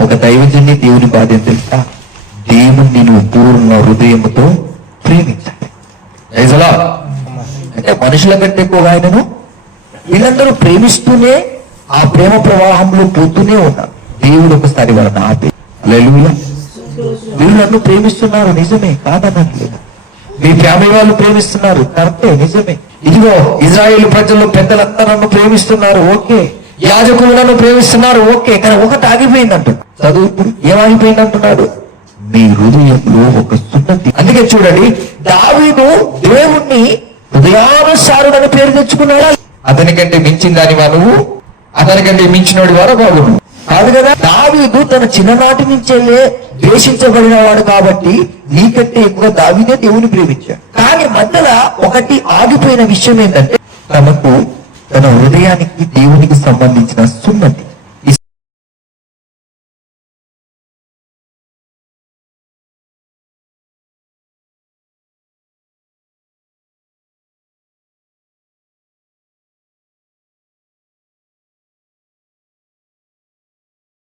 ఒక దైవజన్ని దేవుని బాధ్యత తెలుసా? దేవుణ్ణి నువ్వు పూర్ణ హృదయంతో ప్రేమించాలి. అంటే మనుషుల కంటే ఎక్కువగా ఆయనను వీళ్ళందరూ ప్రేమిస్తూనే ఆ ప్రేమ ప్రవాహంలో పోతూనే ఉన్నారు. దేవుడు ఒకసారి వాళ్ళని ఆపే, హల్లెలూయా, వీళ్ళు నన్ను ప్రేమిస్తున్నారు నిజమే, కాదనట్లేదు. మీ ఫ్యామిలీ వాళ్ళు ప్రేమిస్తున్నారు, కరెక్టే, నిజమే. ఇదిగో ఇజ్రాయేల్ ప్రజలు పెద్దలంతా నన్ను ప్రేమిస్తున్నారు, ఓకే. యాజకులు నన్ను ప్రేమిస్తున్నారు, ఓకే. కానీ ఒకటి ఆగిపోయిందంట. చదువు ఇప్పుడు ఏమాగిపోయింది అంటున్నాడు? మీ హృదయంలో ఒక సున్నతి. అందుకే చూడండి, దావీదు దేవుణ్ణి హృదయానుసారుడని పేరు తెచ్చుకున్నాడా? అతనికంటే మించిన దానివా నువ్వు? అతనికంటే మించినోడి వారు బాబు కాదు కదా. దావీదు తన చిన్ననాటి నుంచే ద్వేషించబడిన వాడు కాబట్టి నీకంటే ఎక్కువ దావీదే దేవుని ప్రేమించాడు. కానీ మధ్యలో ఒకటి ఆగిపోయిన విషయం ఏంటంటే తన హృదయానికి దేవునికి సంబంధించిన సున్నతి.